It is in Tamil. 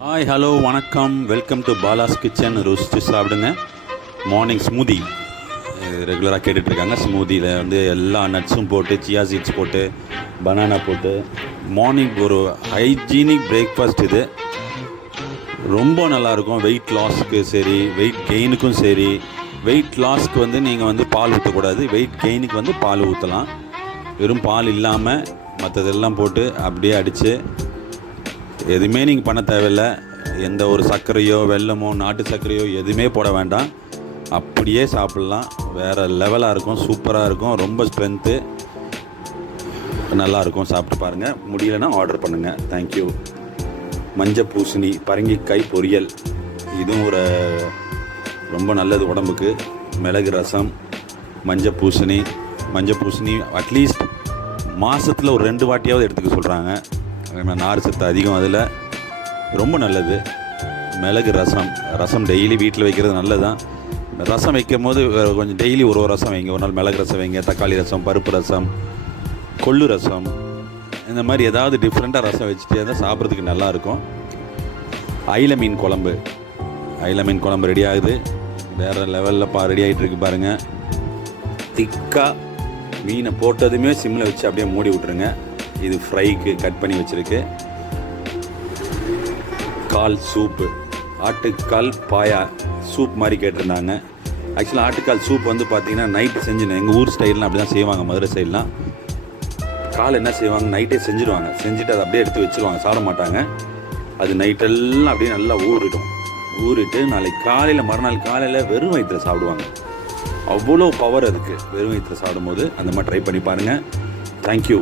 ஹாய் ஹலோ வணக்கம், வெல்கம் டு பாலாஸ் கிச்சன். ருசிச்சு சாப்பிடுங்க. மார்னிங் ஸ்மூதி ரெகுலராக கேட்டுட்ருக்காங்க. ஸ்மூதியில் வந்து எல்லா நட்ஸும் போட்டு, சியா சீட்ஸ் போட்டு, பனானா போட்டு மார்னிங் ஒரு ஹைஜீனிக் பிரேக்ஃபாஸ்ட். இது ரொம்ப நல்லாயிருக்கும். வெயிட் லாஸ்க்கு சரி, வெயிட் கெயினுக்கும் சரி. வெயிட் லாஸ்க்கு வந்து நீங்கள் வந்து பால் ஊற்றக்கூடாது, வெயிட் கெயினுக்கு வந்து பால் ஊற்றலாம். வெறும் பால் இல்லாமல் மற்றதெல்லாம் போட்டு அப்படியே அடித்து எதுவுமே நீங்கள் பண்ண தேவையில்லை. எந்த ஒரு சர்க்கரையோ வெல்லமோ நாட்டு சர்க்கரையோ எதுவுமே போட வேண்டாம். அப்படியே சாப்பிட்லாம். வேறு லெவலாக இருக்கும், சூப்பராக இருக்கும். ரொம்ப ஸ்ட்ரென்த்து, நல்லாயிருக்கும். சாப்பிட்டு பாருங்கள். முடியலைன்னா ஆர்டர் பண்ணுங்கள். தேங்க்யூ. மஞ்சள் பூசணி பரங்கிக்காய் பொரியல், இதுவும் ஒரு ரொம்ப நல்லது உடம்புக்கு. மிளகு ரசம், மஞ்சள் பூசணி அட்லீஸ்ட் மாதத்தில் ஒரு 2 வாட்டியாவது எடுத்துக்க சொல்கிறாங்க. நார் சத்து அதிகம், அதில் ரொம்ப நல்லது. மிளகு ரசம் டெய்லி வீட்டில் வைக்கிறது நல்லது தான். ரசம் வைக்கும் போது கொஞ்சம் டெய்லி ஒரு ரசம் வைங்க. ஒரு நாள் மிளகு ரசம் வைங்க, தக்காளி ரசம், பருப்பு ரசம், கொள்ளு ரசம், இந்த மாதிரி ஏதாவது டிஃப்ரெண்ட்டாக ரசம் வச்சுட்டு இருந்தால் சாப்பிட்றதுக்கு நல்லாயிருக்கும். அயில மீன் குழம்பு ரெடி ஆகுது. வேறு லெவலில் ரெடி ஆகிட்டுருக்கு பாருங்கள். திக்காக மீனை போட்டதுமே சிம்மில் வச்சு அப்படியே மூடி விட்ருங்க. இது ஃப்ரைக்கு கட் பண்ணி வச்சுருக்கு. கால் சூப்பு, ஆட்டுக்கால் பாயா சூப் மாதிரி கேட்டிருந்தாங்க. ஆக்சுவலாக ஆட்டுக்கால் சூப் வந்து பார்த்திங்கன்னா நைட்டு செஞ்சுனேன். எங்கள் ஊர் ஸ்டைல்லாம் அப்படி தான் செய்வாங்க. மதுரை சைட்லாம் கால் என்ன செய்வாங்க, நைட்டே செஞ்சுருவாங்க. செஞ்சுட்டு அதை அப்படியே எடுத்து வச்சுருவாங்க, சாப்பிட மாட்டாங்க. அது நைட்டெல்லாம் அப்படியே நல்லா ஊறிட்டு மறுநாள் காலையில் வெறும் வயிற்றில் சாப்பிடுவாங்க. அவ்வளோ பவர் அதுக்கு. வெறும் வயிற்றில் சாப்பிடும்போது அந்த மாதிரி ட்ரை பண்ணி பாருங்கள். தேங்க்யூ.